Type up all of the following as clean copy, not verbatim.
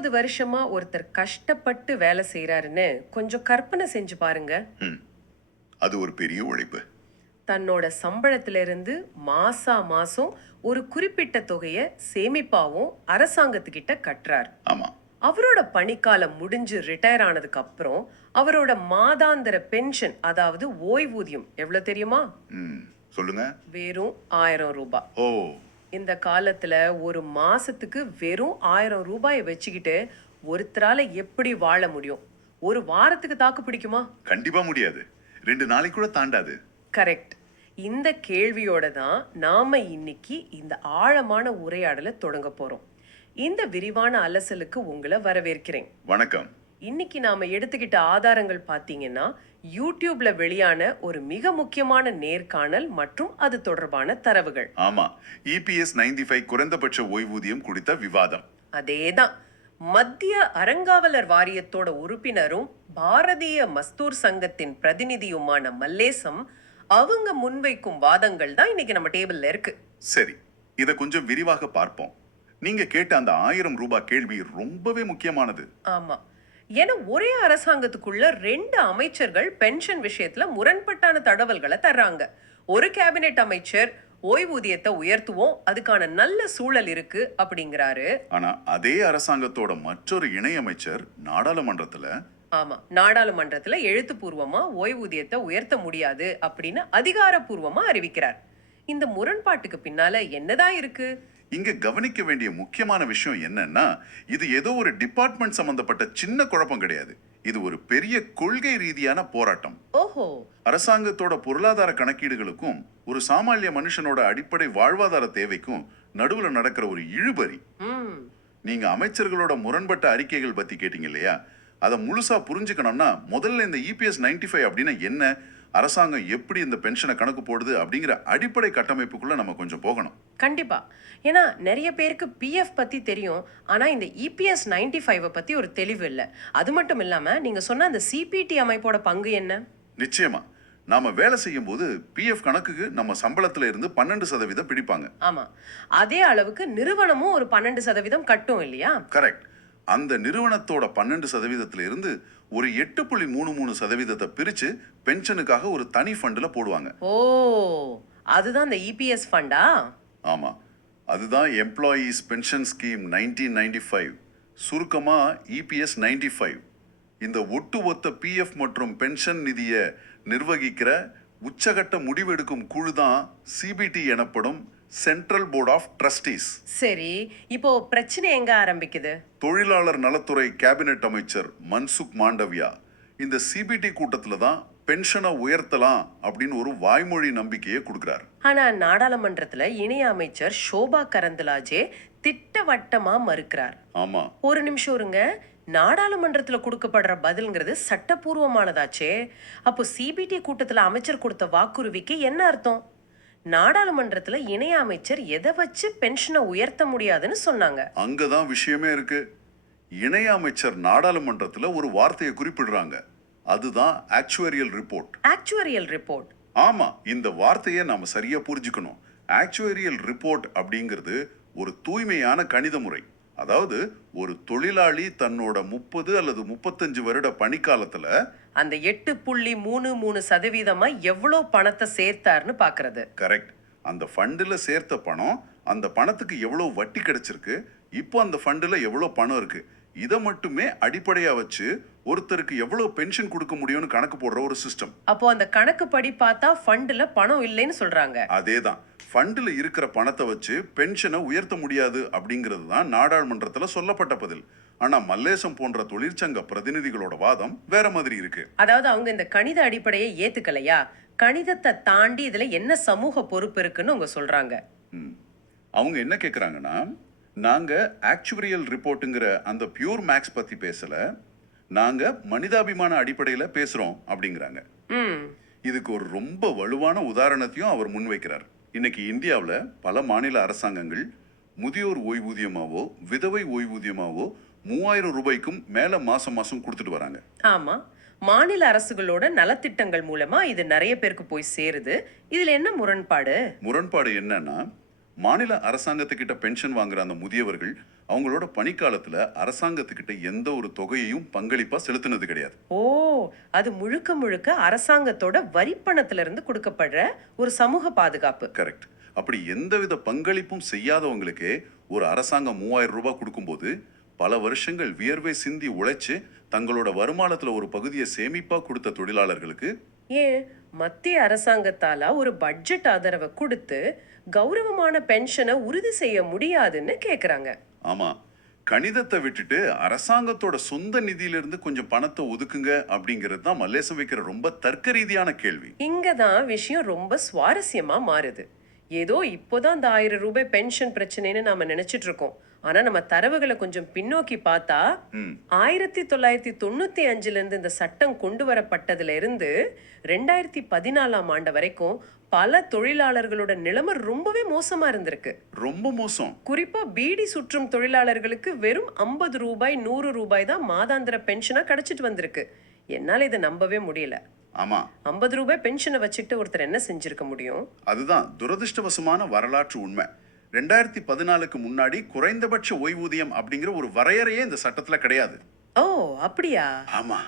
30 வருஷமா ஒருத்தர் கஷ்டப்பட்டு வேலை செய்யறாருன்னு கொஞ்சம் கற்பனை செஞ்சு பாருங்க. அது ஒரு பெரிய உழைப்பு. தன்னோட சம்பளத்துல இருந்து மாசம் ஒரு குறிப்பிட்ட தொகையை சேமிப்பாவும் அரசாங்கத்துக்கிட்ட கட்டுறார். ஆமா. அவரோட பணிக்காலம் முடிஞ்சு ரிட்டையர் ஆனதுக்கு அப்புறம் அவரோட மாதாந்திர பென்ஷன், அதாவது ஓய்வூதியம் எவ்வளவு தெரியுமா? சொல்லுங்க. வெறும் 1000 ரூபாய். ஓ. இந்த காலத்துல ஒரு மாசத்துக்கு வெறும் 1000 ரூபாயை வச்சுக்கிட்டு ஒருத்தரால எப்படி வாழ முடியும்? ஒரு வாரத்துக்கு தாக்கு பிடிக்குமா? கண்டிப்பா முடியாது. 2 நாளைக்கு கூட தாண்டாது. கரெக்ட். இந்த கேள்வியோட தான் நாம இன்னைக்கு இந்த ஆழமான உரையாடலை தொடங்க போறோம். இந்த விரிவான அலசலுக்கு உங்களை வரவேற்கிறேன். வணக்கம். இன்னைக்கு நாம எடுத்துக்கிட்ட ஆதாரங்கள் பாத்தீங்கன்னா யூடியூப்ல வெளியான ஒரு மிக முக்கியமான நேர்காணல் மற்றும் அது தொடர்பான தரவுகள். ஆமா, EPS 95 குறைந்தபட்ச ஓய்வூதியம் குறித்த விவாதம். அதேதான். மத்திய அறங்காவலர் வாரியத்தோட உறுப்பினரும் பாரதிய மஸ்தூர் சங்கத்தின் பிரதிநிதியுமான மல்லேசம் அவங்க முன்வைக்கும் வாதங்கள் தான் இன்னைக்கு நம்ம டேபிள்ல இருக்கு. சரி, இத கொஞ்சம் விரிவாக பார்ப்போம். நீங்க கேட்ட அந்த 1000 ரூபாய் கேள்வி ரொம்பவே முக்கியமானது. ஆமா, ஏன்னா ஒரே அரசாங்கத்துக்குள்ள 2 அமைச்சர்கள் பென்ஷன் விஷயத்துல முரண்பட்டான தகவல்களை தர்றாங்க. ஒரு கேபினெட் அமைச்சர் ஓய்வூதியத்தை உயர்த்துவோம், அதுக்கான நல்ல சூழல் இருக்கு அப்படிங்கிறாரு. ஆனா அதே அரசாங்கத்தோட மற்றொரு இணை அமைச்சர் நாடாளுமன்றத்துல எழுத்துப்பூர்வமா ஓய்வூதியத்தை உயர்த்த முடியாது அப்படின்னு அதிகாரப்பூர்வமா அறிவிக்கிறார். இந்த முரண்பாட்டுக்கு பின்னால என்னதான் இருக்கு? இங்க கவனிக்க வேண்டிய முக்கியமான விஷயம் என்னன்னா, இது ஏதோ ஒரு டிபார்ட்மெண்ட் சம்பந்தப்பட்ட சின்ன குழப்பம் கிடையாது. இது ஒரு பெரிய கொள்கை ரீதியான போராட்டம். ஓஹோ. அரசாங்கத்தோட பொருளாதார கணக்கீடுகளுக்கும் ஒரு சாமானிய மனுஷனோட அடிப்படை வாழ்வாதார தேவைக்கும் நடுவுல நடக்கிற ஒரு இழுபறி. நீங்க அமைச்சர்களோட முரண்பட்ட அறிக்கைகள் பத்தி கேட்டீங்க இல்லையா? அதை முழுசா புரிஞ்சுக்கணும்னா முதல்ல இந்த EPS 95 அப்படின்னா என்ன, அரசாங்கம் எப்படி இந்த பென்ஷனை கணக்கு போடுது அப்படிங்கிற அடிப்படை கட்டமைப்புக்குள்ள நம்ம கொஞ்சம் போகணும். கண்டிப்பா. ஏன்னா நிறைய பேருக்கு PF பத்தி தெரியும், ஆனா இந்த EPS 95 பத்தி ஒரு தெளிவு இல்லை. அது மட்டும் இல்லாம நீங்க சொன்ன அந்த CPT அமைப்போட பங்கு என்ன? நிச்சயமா, நாம வேலை செய்யும் போது PF கணக்குக்கு நம்ம சம்பளத்துல இருந்து 12% பிடிப்பாங்க. ஆமா, அதே அளவுக்கு நிறுவனமும் ஒரு 12% கட்டும் இல்லையா? கரெக்ட். அந்த நிறுவனத்தோட 12% இருந்து ஒரு 8.33% பிரிச்சு பென்ஷனுக்காக ஒரு தனி ஃபண்ட்ல போடுவாங்க. ஓ, அதுதான் அந்த EPS ஃபண்டா? ஆமா, அதுதான் எம்ப்ளாயீஸ் பென்ஷன் ஸ்கீம் 1995, சுருக்கமா EPS 95. இந்த ஒட்டுமொத்த PF மற்றும் பென்ஷன் நிதியை நிர்வகிக்கிற உச்சகட்ட முடிவெடுக்கும் குழு தான் CBT எனப்படும் சென்ட்ரல் போர்ட் ஆஃப் ட்ரஸ்டீஸ். சரி, இப்போ பிரச்சனை எங்க ஆரம்பிக்குது? தொழிலாளர் நலத்துறை கேபினெட் அமைச்சர் மன்சுக் மாண்டவியா இந்த CBT கூட்டத்துல தான் பென்ஷனை உயர்த்தலாம் அப்படின்னு ஒரு வாய்மொழி நம்பிக்கையை கொடுக்கிறார். ஆனா நாடாளுமன்றத்துல இணை அமைச்சர் ஷோபா கரந்தலாஜே திட்டவட்டமா மறுக்கிறார். ஆமா, ஒரு நிமிஷம் இருங்க. நாடாளுமன்றத்துல கொடுக்கப்படுற பதில்ங்கிறது சட்டப்பூர்வமானதாச்சே. அப்போ CBT கூட்டத்துல அமைச்சர் கொடுத்த வாக்குறுதிக்கு என்ன அர்த்தம்? நாடாளுமன்றத்துல இணை அமைச்சர் எதை வச்சு பென்ஷனை உயர்த்த முடியாதுன்னு சொன்னாங்க. அங்கதான் விஷயமே இருக்கு. இணை அமைச்சர் நாடாளுமன்றத்துல ஒரு வார்த்தையை குறிப்பிடுறாங்க, அதுதான் ஆக்சுவரியல் ரிப்போர்ட். Actuarial report? ஆமா, இந்த வார்த்தையை நாம சரியா புரிஞ்சுக்கணும். ஆக்சுவரியல் ரிப்போர்ட் அப்படிங்கிறது ஒரு தூய்மையான கணித முறை. அதாவது ஒரு தொழிலாளி தன்னோட 30 அல்லது 35 வருட பணிக்காலத்துல அந்த 8.33% எவ்வளவு பணத்தை சேர்த்தாருன்னு பாக்குறது. கரெக்ட். அந்த ஃபண்டுல சேர்த்த பணம், அந்த பணத்துக்கு எவ்வளவு வட்டி கிடைச்சிருக்கு, இப்போ அந்த ஃபண்டுல எவ்வளவு பணம் இருக்கு, இதை மட்டுமே அடிப்படையா வச்சு ஒருத்தருக்கு எவ்வளவு பென்ஷன் கொடுக்க முடியும்னு கணக்கு போடுற ஒரு சிஸ்டம். அப்போ அந்த கணக்கு படி பார்த்தா ஃபண்டுல பணம் இல்லைன்னு சொல்றாங்க. அதேதான், ஃபண்டுல இருக்கிற பணத்தை வச்சு பென்ஷனை உயர்த்த முடியாது அப்படிங்கிறது தான் நாடாளுமன்றத்துல சொல்லப்பட்ட பதில். ஆனா மல்லேசம் போன்ற தொழிற்சங்க பிரதிநிதிகளோட வாதம் வேற மாதிரி இருக்கு. அதாவது அவங்க இந்த கணித அடிப்படையை ஏத்துக்கலையா, கணிதத்தை தாண்டி இதுல என்ன சமூக பொறுப்பு இருக்குன்னு அவங்க சொல்றாங்க. அவங்க என்ன கேக்குறாங்கன்னா, நாங்க ஆக்சுவரியல் ரிப்போர்ட்டுங்கிற அந்த பியூர் மேக்ஸ் பத்தி பேசல, நாங்க மனிதாபிமான அடிப்படையில பேசுறோம் அப்படிங்கிறாங்க. இதுக்கு ஒரு ரொம்ப வலுவான உதாரணத்தையும் அவர் முன்வைக்கிறார். இன்னைக்கு இந்தியாவில் பல மாநில அரசாங்கங்கள் முதியோர் ஓய்வூதியமாவோ விதவை ஓய்வூதியமாவோ 3000 ரூபாய்க்கும் மேல மாசம் கொடுத்துட்டு வராங்க. ஆமா, மாநில அரசுகளோட நலத்திட்டங்கள் மூலமா இது நிறைய பேருக்கு போய் சேருது. இதுல என்ன முரண்பாடு? முரண்பாடு என்னன்னா, மாநில அரசாங்கத்துக்கிட்ட பென்ஷன் வாங்குற அந்த முதியவர்கள் அவங்களோட பணிக்காலத்துல அரசாங்கத்துக்கிட்ட எந்த ஒரு தொகையையும் பங்களிப்பா செலுத்தினது கிடையாது. ஓ, அது முழுக்க முழுக்க அரசாங்கத்தோட வரிப்பணத்துல இருந்து கொடுக்கப்படுற ஒரு சமூக பாதுகாப்பு. கரெக்ட். அப்படி எந்தவித பங்களிப்பும் செய்யாதவங்களுக்கே ஒரு அரசாங்கம் 3000 ரூபாய் கொடுக்கும்போது பல வருஷங்கள் வியர்வை சிந்தி உழைச்சு தங்களோட வருமானத்துல ஒரு பகுதியை சேமிப்பா கொடுத்த தொழிலாளர்களுக்கு ஏன் மத்திய அரசாங்கத்தால ஒரு பட்ஜெட் ஆதரவை கொடுத்து கௌரவமான பென்ஷனை உறுதி செய்ய முடியாதுன்னு கேக்குறாங்க. ஆமா, கணிதத்தை விட்டுட்டு அரசாங்கத்தோட சொந்த நிதியிலிருந்து கொஞ்சம் பணத்தை ஒதுக்குங்க அப்படிங்கிறது தான் மல்லேசம் வைக்கிற ரொம்ப தர்க்க ரீதியான கேள்வி. இங்கதான் விஷயம் ரொம்ப சுவாரஸ்யமா மாறுது. ஏதோ இப்போதான் இந்த 1000 ரூபாய் பென்ஷன் பிரச்சனைன்னு நாம நினைச்சிட்டு இருக்கோம். ஆனா நம்ம தரவுகளை கொஞ்சம் பின்னோக்கி பார்த்தா 1995 இருந்து இந்த சட்டம் கொண்டு வரப்பட்டதுல இருந்து 2014 ஆண்டு வரைக்கும் பல தொழிலாளர்களோட நிலைமை ரொம்பவே மோசமா இருந்திருக்கு. ரொம்ப மோசம். குறிப்பா பீடி சுற்றும் தொழிலாளர்களுக்கு வெறும் 50 ரூபாய் 100 ரூபாய் தான் மாதாந்திர பென்ஷனா கிடைச்சிட்டு வந்திருக்கு. என்னால இதை நம்பவே முடியல. ஆமா, 50 ரூபாய் பென்ஷனை வச்சுட்டு ஒருத்தர் என்ன செஞ்சிருக்க முடியும்? அதுதான் துரதிருஷ்டவசமான வரலாற்று உண்மை. 2014க்கு முன்னாடி குறைந்தபட்ச ஓய்வூதியம் அப்படிங்கிற ஒரு வரையறையே இந்த சட்டத்துல கிடையாது. ஓ, அப்படியா? ஆமா,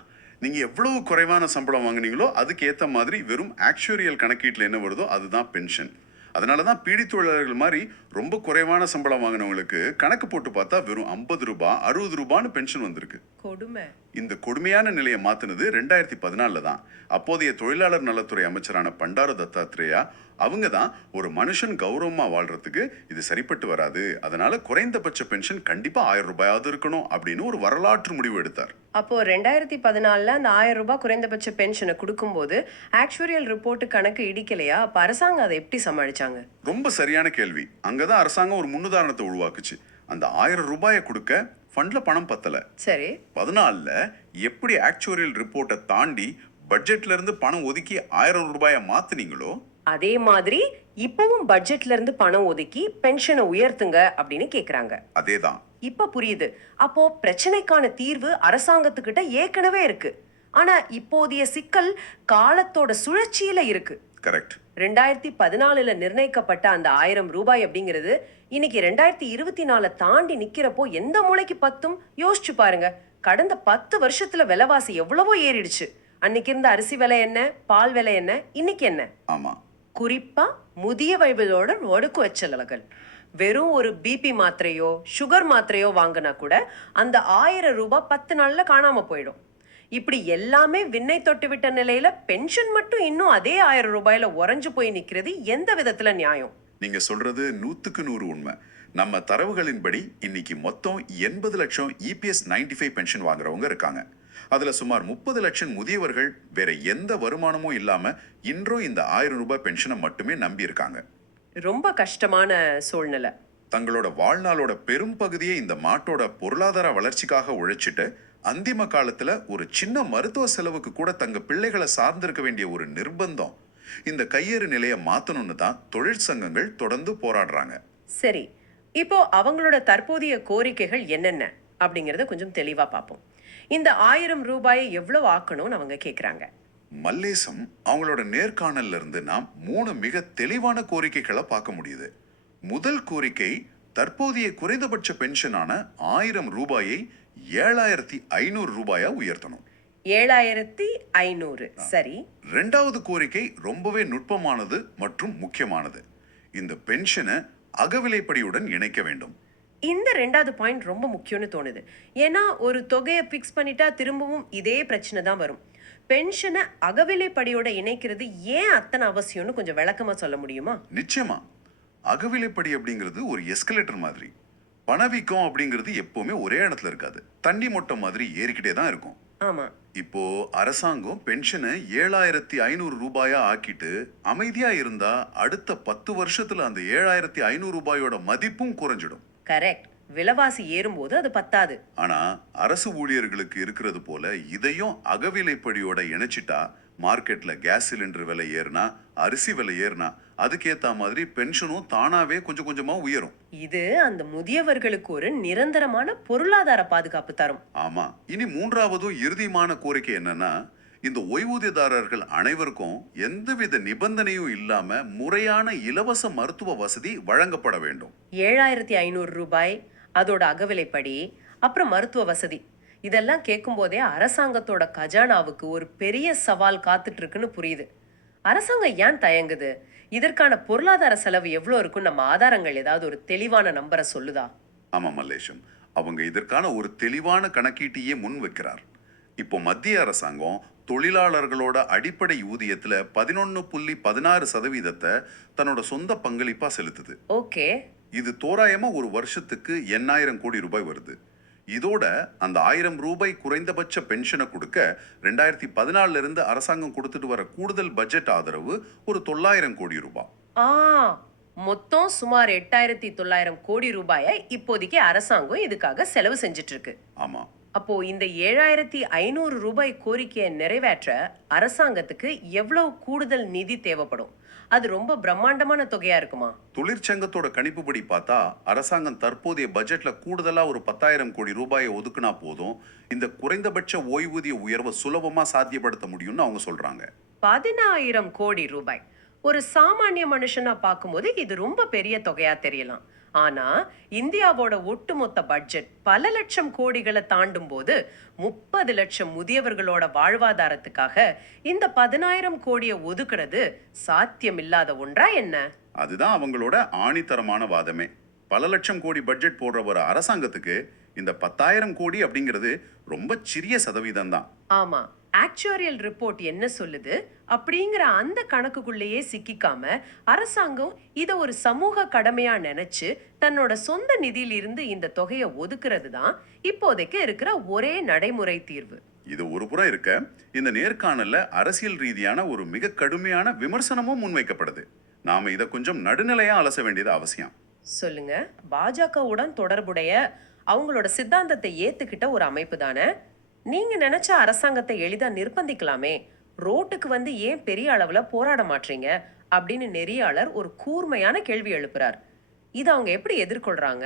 நீங்க எவ்வளவு குறைவான சம்பளம் வாங்குனீங்களோ அதுக்கு ஏத்த மாதிரி வெறும் ஆக்சுவரியல் கணக்கீட்டுல என்ன வருதோ அதுதான் பென்ஷன். அதனாலதான் பீடி தொழிலாளர்கள் மாதிரி ரொம்ப குறைவான சம்பளம் வாங்கினவங்களுக்கு கணக்கு போட்டு பார்த்தா வெறும் 50 ரூபாய் 60 ரூபான்னு பென்ஷன் வந்திருக்கு. கொடுமை. இந்த கொடுமையான நிலையை மாத்தினது 2014 தான். அப்போதைய தொழிலாளர் நலத்துறை அமைச்சரான பண்டாரு தத்தாத்ரேயா அவங்க தான் ஒரு மனுஷன் கௌரவமா வாழ்றதுக்கு இது சரிப்பட்டு வராது, அதனால குறைந்தபட்ச பென்ஷன் கண்டிப்பா 1000 ரூபாயாவது இருக்கணும் அப்படின்னு ஒரு வரலாற்று முடிவு எடுத்தார். அப்போ 2014 அந்த 1000 ரூபாய் குறைந்தபட்ச பென்ஷனை கொடுக்கும்போது ஆக்சுவரியல் ரிப்போர்ட் கணக்கு இடிக்கலையா? அப்ப அரசாங்கம் அதை எப்படி சமாளிச்சாங்க? ரொம்ப சரியான கேள்வி. அங்கதான் அரசாங்கம் ஒரு முன்னுதாரணத்தை உருவாக்குச்சு. அந்த 1000 ரூபாயை கொடுக்க ஃபண்ட்ல பணம் பத்தல. சரி, 14ல எப்படி ஆக்சுவரியல் ரிப்போர்ட்டை தாண்டி பட்ஜெட்ல இருந்து பணம் ஒதுக்கி 1000 ரூபாயை மாத்துனீங்களோ அதே மாதிரி இப்பவும் பட்ஜெட்ல இருந்து பணம் ஒதுக்கி பென்ஷனை உயர்த்துங்க அப்படின்னு கேக்குறாங்க. அதேதான். இப்ப புரியுது. அப்போ பிரச்சனைக்கான தீர்வு அரசாங்கத்துக்கிட்ட ஏற்கனவே இருக்கு. ஆனா இப்போதைய சிக்கல் காலத்தோட சுழற்சியில இருக்கு. கரெக்ட். 2014ல நிர்ணயிக்கப்பட்ட அந்த 1000 ரூபாய் அப்படிங்கிறது இன்னைக்கு 2024 தாண்டி நிக்கிறப்போ எந்த மூளைக்கு பத்தும்? யோசிச்சு பாருங்க. கடந்த 10 வருஷத்துல விலைவாசி எவ்வளவோ ஏறிடுச்சு. அன்னைக்கு இருந்த அரிசி விலை என்ன, பால் விலை என்ன, இன்னைக்கு என்ன? ஆமா, குறிப்பா முதிய வயதிலோட ஒடுக்கு வச்சலர்கள் வெறும் ஒரு பிபி மாத்திரையோ சுகர் மாத்திரையோ வாங்கினா கூட அந்த 1000 ரூபாய் 10 நாள்ல காணாம போயிடும். இப்படி எல்லாமே விண்ணை தொட்டு விட்ட நிலையில பென்ஷன் மட்டும் இன்னும் அதே 1000 ரூபாயில உறைஞ்சு போய் நிக்கிறது எந்த விதத்துல நியாயம்? நீங்க சொல்றது 100க்கு 100 உண்மை. நம்ம தரவுகளின்படி இன்னைக்கு மொத்தம் 80 லட்சம் இபிஎஸ் 95 பென்ஷன் வாங்குறவங்க இருக்காங்க. அதுல சுமார் 30 லட்சம் முதியவர்கள் வேற எந்த வருமானமும் இல்லாம இன்றும் இந்த 1000 ரூபாய் பென்ஷனை மட்டுமே நம்பி இருக்காங்க. ரொம்ப கஷ்டமான சூழ்நிலை. தங்களோட வாழ்நாளோட பெரும் பகுதியை இந்த மாட்டோட பொருளாதார வளர்ச்சிக்காக உழைச்சிட்டு அந்திம காலத்துல ஒரு சின்ன மருத்துவ செலவுக்கு கூட தங்க பிள்ளைகளை சார்ந்திருக்க வேண்டிய ஒரு நிர்பந்தம் இந்த கையேறு நிலையை மாத்தணும்னு தான் தொழிற்சங்கங்கள் தொடர்ந்து போராடுறாங்க. சரி, இப்போ அவங்களோட தற்போதைய கோரிக்கைகள் என்னென்ன அப்படிங்கறத கொஞ்சம் தெளிவா பார்ப்போம். இந்த 1000 ரூபாயை எவ்வளவு ஆக்கணும்னு அவங்க கேக்குறாங்க. மல்லேசம் அவங்களோட நேர்காணல்ல இருந்து நாம் 3 மிக தெளிவான கோரிக்கைகளை பார்க்க முடியுது. முதல் கோரிக்கை தற்போதைய குறைந்தபட்ச பென்ஷனான 1000 ரூபாயை 7500 ரூபாயா உயர்த்தணும். 7500. சரி. இரண்டாவது கோரிக்கை ரொம்பவே நுட்பமானது மற்றும் முக்கியமானது. இந்த பென்ஷனை அகவிலைப்படியுடன் இணைக்க வேண்டும். இந்த ரெண்டாவது பாயிண்ட் ரொம்ப முக்கியம்னு தோணுது. ஏன்னா ஒரு தொகையை பிக்ஸ் பண்ணிட்டா திரும்பவும் இதே பிரச்சனை தான் வரும். பென்ஷனை அகவிலைப்படியோட இணைக்கிறது ஏன் அத்தனை அவசியம்னு கொஞ்சம் விளக்கமா சொல்ல முடியுமா? நிச்சயமா. அகவிலைப்படி அப்படிங்கிறது ஒரு எஸ்கலேட்டர் மாதிரி. பணவீக்கம் அப்படிங்கிறது எப்பவுமே ஒரே இடத்துல இருக்காது. தண்ணி மொட்டை மாதிரி ஏறிக்கிட்டே தான் இருக்கும். ஆமா. இப்போ அரசாங்கம் பென்ஷனை 7500 ரூபாயா ஆக்கிட்டு அமைதியா இருந்தா அடுத்த 10 வருஷத்துல அந்த 7500 ரூபாயோட மதிப்பும் குறைஞ்சிடும். கரெக்ட். விலைவாசி ஏறும்போது அது பத்தாது. ஆனா அரசு ஊழியர்களுக்கு இருக்கிறது போல இதையும் அகவிலைப்படியோட இணைச்சிட்டா மார்க்கெட்ல கேஸ் சிலிண்டர் விலை ஏறினா, அரிசி விலை ஏறினா அதுக்கேத்த மாதிரி பென்ஷனும் தானாவே கொஞ்சம் கொஞ்சமா உயரும். இது அந்த முதியவர்களுக்கு ஒரு நிரந்தரமான பொருளாதார பாதுகாப்பு தரும். ஆமா. இனி மூன்றாவதும் இறுதியான கோரிக்கை என்னன்னா, இந்த ஓய்வூதியதாரர்கள் அனைவருக்கும் எந்தவித நிபந்தனையும் இல்லாம முறையான இலவச மருத்துவ வசதி வழங்கப்பட வேண்டும். 7500 ரூபாய் அதோட அகவிலைப்படி, அப்புறம் மருத்துவ வசதி, இதெல்லாம் கேட்கும்போதே அரசாங்கத்தோட கஜானாவுக்கு ஒரு பெரிய சவால் காத்துட்டு இருக்குன்னு புரியுது. அரசாங்கம் ஏன் தயங்குது? இதற்கான பொருளாதார செலவு எவ்வளோ இருக்குன்னு நம்ம ஆதாரங்கள் ஏதாவது ஒரு தெளிவான நம்பரை சொல்லுதா? ஆமா மல்லேஷம், அவங்க இதற்கான ஒரு தெளிவான கணக்கீட்டையே முன் வைக்கிறார். இப்போ மத்திய அரசாங்கம் தொழிலாளர்களோட அடிப்படை ஊதியத்துல 11.16% தன்னோட சொந்த பங்களிப்பா செலுத்துது. ஓகே. இது தோராயமா ஒரு வருஷத்துக்கு 8,000 கோடி ரூபாய் வருது. இதோட அந்த 1,000 ரூபாய் குறைந்தபட்ச பென்ஷனை கொடுக்க 2014 இருந்து அரசாங்கம் கொடுத்துட்டு வர கூடுதல் பட்ஜெட் ஆதரவு ஒரு 900 கோடி ரூபாய். ஆ, மொத்தம் சுமார் 8,900 கோடி ரூபாயை இப்போதைக்கு அரசாங்கம் இதுக்காக செலவு செஞ்சுட்டு இருக்கு. ஆமா. அப்போ இந்த 7,500 ரூபாய் கோரிக்கையை நிறைவேற்ற அரசாங்கத்துக்கு எவ்வளவு கூடுதல் நிதி தேவைப்படும்? அது ரொம்ப பிரம்மாண்டமான தொகையா இருக்குமா? தொழிற்சங்கத்தோட கணிப்புப்படி பார்த்தா அரசாங்கம் தற்போதைய பட்ஜெட்ல கூடுதலா ஒரு 10,000 கோடி ரூபாயை ஒதுக்குனா போதும் இந்த குறைந்தபட்ச ஓய்வூதிய உயர்வை சுலபமா சாத்தியப்படுத்த முடியும்னு அவங்க சொல்றாங்க. 10,000 கோடி ரூபாய் ஒரு சாமானிய மனுஷனா பார்க்கும்போது இது ரொம்ப பெரிய தொகையா தெரியலாம். ஆனா இந்தியாவோட ஒட்டுமொத்த பட்ஜெட் பல லட்சம் கோடிகளை தாண்டும் போது 30 லட்சம் முதியவர்களோட வாழ்வாதாரத்துக்காக இந்த 10,000 கோடியை ஒதுக்குறது சாத்தியமில்லாத ஒன்றா என்ன? அதுதான் அவங்களோட ஆணித்தரமான வாதமே. பல லட்சம் கோடி பட்ஜெட் போடுற ஒரு அரசாங்கத்துக்கு இந்த 10,000 கோடி அப்படிங்கிறது ரொம்ப சிறிய சதவீதம் தான். ஆமா, ஆக்சுவரியல் ரிப்போர்ட் என்ன சொல்லுது அப்படிங்கிற அந்த கணக்குக்குள்ளேயே சிக்கிக்காம அரசாங்கம் இதை ஒரு சமூக கடமையா நினைச்சு தன்னோட சொந்த நிதியிலிருந்து இந்த தொகையை ஒதுக்குறது தான் இப்போதைக்கு இருக்கிற ஒரே நடைமுறை தீர்வு. இது ஒரு புறம் இருக்க, இந்த நேர்காணல்ல அரசியல் ரீதியான ஒரு மிக கடுமையான விமர்சனமும் முன்வைக்கப்படுது. நாம இதை கொஞ்சம் நடுநிலையா அலச வேண்டியது அவசியம். சொல்லுங்க. பாஜகவுடன் தொடர்புடைய அவங்களோட சித்தாந்தத்தை ஏத்துக்கிட்ட ஒரு அமைப்பு தானே. நீங்க நினைச்ச அரசாங்கத்தை எளிதா நிர்பந்திக்கலாமே, ரோட்டுக்கு வந்து ஏன் பெரிய அளவுல போராட மாட்டீங்க அப்படின்னு நெறியாளர் ஒரு கூர்மையான கேள்வி எழுப்புறார். இதை அவங்க எப்படி எதிர்கொள்றாங்க?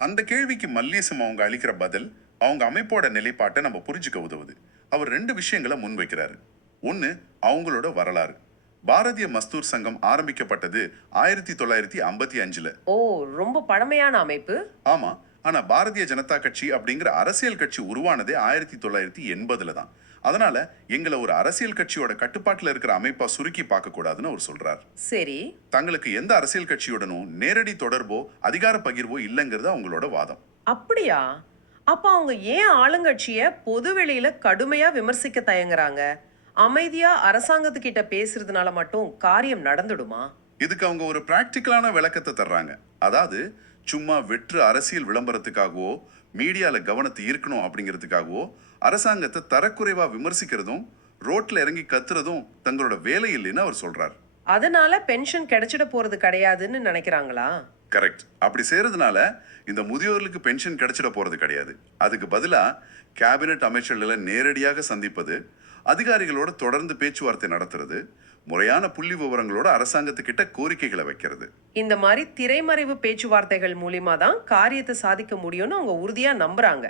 அந்த கேள்விக்கு மல்லேசம் அவங்க அளிக்கிற பதில் அவங்க அமைப்போட நிலைப்பாட்டை நம்ம புரிஞ்சுக்க உதவுது. அவர் 2 விஷயங்களை முன்வைக்கிறாரு. ஒன்னு, அவங்களோட வரலாறு. பாரதிய மஸ்தூர் சங்கம் ஆரம்பிக்கப்பட்டது 1955. ஓ, ரொம்ப பழமையான அமைப்பு. ஆமா, ஆனா பாரதிய ஜனதா கட்சி அப்படிங்கிற அரசியல் கட்சி உருவானதே 1980 தான். அதனால எங்களை ஒரு அரசியல் கட்சியோட கட்டுப்பாட்டுல இருக்கிற அமைப்பா சுருக்கி பார்க்க கூடாதுன்னு அவர் சொல்றார். சரி. தங்களுக்கு எந்த அரசியல் கட்சியுடனும் நேரடி தொடர்போ அதிகார பகிர்வோ இல்லைங்கிறது அவங்களோட வாதம். அப்படியா? அப்ப அவங்க ஏன் ஆளுங்கட்சிய பொது வெளியில கடுமையா விமர்சிக்க தயங்குறாங்க? அமைதியா அரசாங்கத்துக்கிட்ட பேசுறதுனால மட்டும் காரியம் நடந்துடுமா? இதுக்கு அவங்க ஒரு பிராக்டிக்கலான விளக்கத்தை தர்றாங்க. அதாவது சும்மா வெற்று அரசியல் விளம்பரத்துக்காகவோ மீடியால கவனத்தை ஈர்க்கணும் அப்படிங்கிறதுக்காகவோ அரசாங்கத்தை தரக்குறைவா விமர்சிக்கிறதும் ரோட்ல இறங்கி கத்துறதும் தங்களோட வேலை இல்லைன்னு அவர் சொல்றார். அதனால பென்ஷன் கிடைச்சிட போறது கிடையாதுன்னு நினைக்கிறாங்களா? கரெக்ட். அப்படி செய்யறதுனால இந்த முதியோர்களுக்கு பென்ஷன் கிடைச்சிட போறது கிடையாது. அதுக்கு பதிலா கேபினெட் அமைச்சர்களை நேரடியாக சந்திப்பது, அதிகாரிகளோட தொடர்ந்து பேச்சுவார்த்தை நடத்துறது, முறையான புள்ளி விவரங்களோட அரசாங்கத்துக்கிட்ட கோரிக்கைகளை வைக்கிறது. இந்த மாதிரி திரைமறைவு பேச்சுவார்த்தைகள் மூலியமா தான் காரியத்தை சாதிக்க முடியும்னு அவங்க உறுதியா நம்புறாங்க.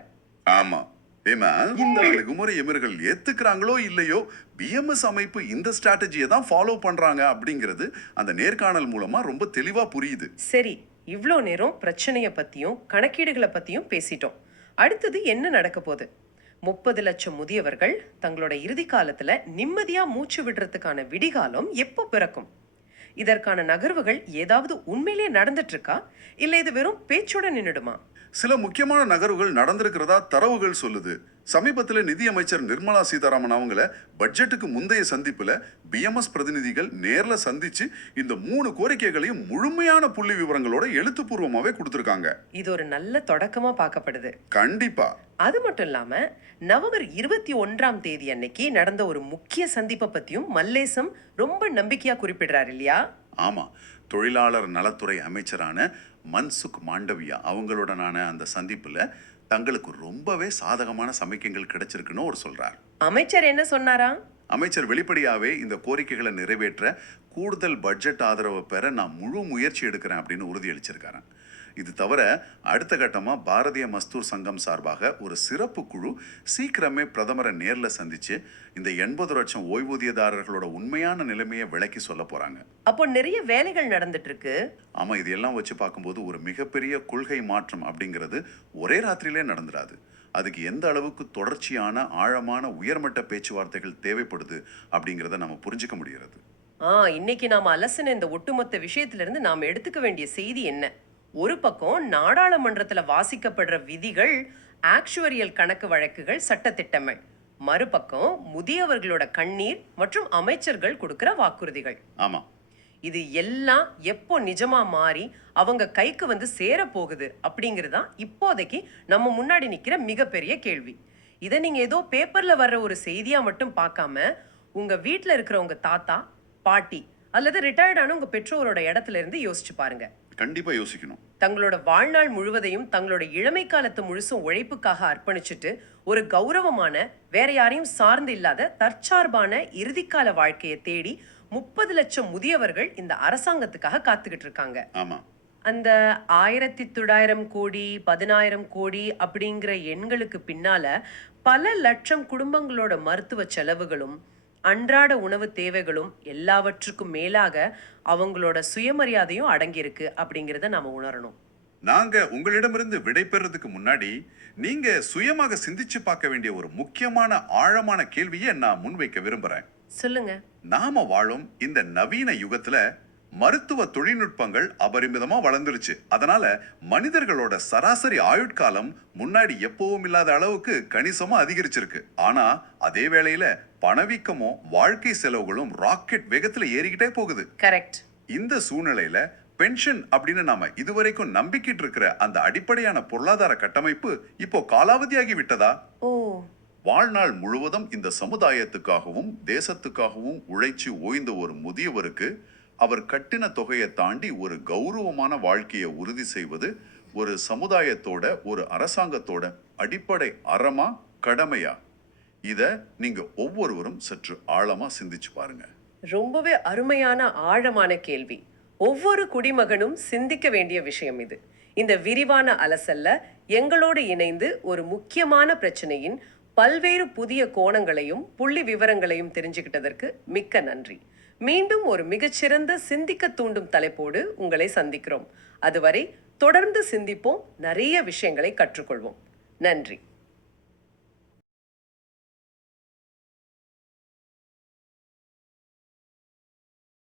ஆமா. ஏமா இந்த அணுகுமுறை எமர்கள் ஏத்துக்கிறாங்களோ இல்லையோ, பிஎம்எஸ் அமைப்பு இந்த ஸ்ட்ராட்டஜியை தான் ஃபாலோ பண்றாங்க அப்படிங்கிறது அந்த நேர்காணல் மூலமா ரொம்ப தெளிவா புரியுது. சரி, இவ்ளோ நேரம் பிரச்சனைய பத்தியும் கணக்கீடுகளை பத்தியும் பேசிட்டோம். அடுத்தது என்ன நடக்க போகுது? 30 லட்சம் முதியவர்கள் தங்களோட இறுதி காலத்துல நிம்மதியா மூச்சு விடுறதுக்கான விடிகாலம் எப்போ பிறக்கும்? இதற்கான நகர்வுகள் ஏதாவது உண்மையிலே நடந்துட்டு இருக்கா, இல்ல இது வெறும் பேச்சோட நின்னுடுமா? சில முக்கியமான நகர்வுகள் நடந்திருக்கிறதா தரவுகள் சொல்லுது. சமீபத்துல நிதியமைச்சர் நிர்மலா சீதாராமன் அவங்கள பட்ஜெட்டுக்கு முந்தைய சந்திப்புல பிஎம்எஸ் பிரதிநிதிகள் நேர்ல சந்திச்சு இந்த 3 கோரிக்கைகளையும் முழுமையான புள்ளி விவரங்களோட எழுத்துப்பூர்வமாவே கொடுத்திருக்காங்க. இது ஒரு நல்ல தொடக்கமா பார்க்கப்படுது. கண்டிப்பா. அது மட்டும் இல்லாம நவம்பர் 21ஆம் தேதி அன்னைக்கு நடந்த ஒரு முக்கிய சந்திப்பை பத்தியும் மல்லேசம் ரொம்ப நம்பிக்கையா குறிப்பிடுறாரு இல்லையா? ஆமா, தொழிலாளர் நலத்துறை அமைச்சரான மன்சுக் மாண்டவியா அவங்களுடனான அந்த சந்திப்புல தங்களுக்கு ரொம்பவே சாதகமான சமிக்கைகள் கிடைச்சிருக்குன்னு அவர் சொல்றார். அமைச்சர் என்ன சொன்னாரா? அமைச்சர் வெளிப்படையாவே இந்த கோரிக்கைகளை நிறைவேற்ற கூடுதல் பட்ஜெட் ஆதரவை பெற நான் முழு முயற்சி எடுக்கிறேன் அப்படின்னு உறுதியளிச்சிருக்காரு. இது தவிர அடுத்த கட்டமா பாரதிய மஸ்தூர் சங்கம் சார்பாக ஒரு சிறப்பு குழு சீக்கிரமே பிரதமரை நேர்ல சந்திச்சு இந்த 80 லட்சம் ஓய்வூதியதாரர்களோட உண்மையான நிலைமையை விளக்கி சொல்ல போறாங்க. அப்போ நிறைய வேலைகள் நடந்துட்டு இருக்கு. ஆமா, இது எல்லாம் வச்சு பார்க்கும்போது ஒரு மிகப்பெரிய கொள்கை மாற்றம் அப்படிங்கிறது ஒரே ராத்திரியிலே நடந்துடாது. அதுக்கு எந்த அளவுக்கு தொடர்ச்சியான ஆழமான உயர்மட்ட பேச்சுவார்த்தைகள் தேவைப்படுது அப்படிங்கிறத நம்ம புரிஞ்சுக்க முடிகிறது. இன்னைக்கு நாம அலசின இந்த ஒட்டுமொத்த விஷயத்துல இருந்து நாம எடுத்துக்க வேண்டிய செய்தி என்ன? ஒரு பக்கம் நாடாளுமன்றத்துல வாசிக்கப்படுற விதிகள், ஆக்சுவரியல் கணக்கு வழக்குகள், சட்டத்திட்டங்கள். மறுபக்கம் முதியவர்களோட கண்ணீர் மற்றும் அமைச்சர்கள் கொடுக்கிற வாக்குறுதிகள். ஆமா, இது எல்லாம் எப்போ நிஜமா மாறி அவங்க கைக்கு வந்து சேர போகுது அப்படிங்கிறதா இப்போதைக்கு நம்ம முன்னாடி நிக்கிற மிகப்பெரிய கேள்வி. இதை நீங்க ஏதோ பேப்பர்ல வர்ற ஒரு செய்தியா மட்டும் பார்க்காம உங்க வீட்டில் இருக்கிற உங்க தாத்தா, பாட்டி அல்லது ரிட்டையர்டான உங்க பெற்றோரோட இடத்துல இருந்து யோசிச்சு பாருங்க. கண்டிப்பா யோசிக்கணும். தங்களோட வாழ்நாள் முழுவதையும் தங்களோட இளமை காலத்து முழுசும் உழைப்புக்காக அர்ப்பணிச்சுட்டு ஒரு கௌரவமான, வேற யாரையும் சார்ந்து இல்லாத தற்சார்பான இறுதிக்கால வாழ்க்கையை தேடி 30 லட்சம் முதியவர்கள் இந்த அரசாங்கத்துக்காக காத்துக்கிட்டு இருக்காங்க. ஆமா, அந்த 1900 கோடி 10,000 கோடி அப்படிங்கிற எண்களுக்கு பின்னால பல லட்சம் குடும்பங்களோட மருத்துவ செலவுகளும் அன்றாட உணவு தேவைகளும் எல்லாவற்றுக்கும் மேலாக அவங்களோட சுயமரியாதையும் அடங்கியிருக்கு அப்படிங்கிறத நாம உணரணும். நாங்க உங்களிடமிருந்து விடை பெறதுக்கு முன்னாடி நீங்க சுயமாக சிந்திச்சு பார்க்க வேண்டிய ஒரு முக்கியமான ஆழமான கேள்வியை நான் முன்வைக்க விரும்புறேன். சொல்லுங்க. நாம வாழும் இந்த நவீன யுகத்துல மருத்துவ தொழில்நுட்பங்கள் அபரிமிதமா வளர்ந்துருச்சு. அதனால மனிதர்களோட சராசரி ஆயுட்காலம் முன்னாடி எப்பவும் இல்லாத அளவுக்கு கணிசமா அதிகரிச்சிருக்கு. ஆனா அதே வேளையில பணவீக்கமும் வாழ்க்கை செலவுகளும் ராக்கெட் வேகத்துல ஏறிக்கிட்டே போகுது. கரெக்ட். இந்த சூழ்நிலையில பென்ஷன் அப்படின்னு நாம இதுவரைக்கும் நம்பிக்கிட்டு இருக்கிற அந்த அடிப்படையான பொருளாதார கட்டமைப்பு இப்போ காலாவதியாகி விட்டதா? ஓ, வாழ்நாள் முழுவதும் இந்த சமுதாயத்துக்காகவும் தேசத்துக்காகவும் உழைச்சி ஓய்ந்த ஒரு முதியவருக்கு அவர் கட்டின தொகையை தாண்டி ஒரு கௌரவமான வாழ்க்கையை உறுதி செய்வது ஒரு சமுதாயத்தோட, ஒரு அரசாங்கத்தோட அடிப்படை அறமா, கடமையா? இத நீங்க ஒவ்வொருவரும் சற்று ஆழமா சிந்திச்சு பாருங்க. ரொம்பவே அருமையான ஆழமான கேள்வி. ஒவ்வொரு குடிமகனும் சிந்திக்க வேண்டிய விஷயம் இது. இந்த விரிவான அலசல்ல எங்களோடு இணைந்து ஒரு முக்கியமான பிரச்சனையின் பல்வேறு புதிய கோணங்களையும் புள்ளி விவரங்களையும் தெரிஞ்சுக்கிட்டதற்கு மிக்க நன்றி. மீண்டும் ஒரு மிகச்சிறந்த சிந்திக்க தூண்டும் தலைப்போடு உங்களை சந்திக்கிறோம். அதுவரை தொடர்ந்து சிந்திப்போம், நிறைய விஷயங்களை கற்றுக்கொள்வோம். நன்றி.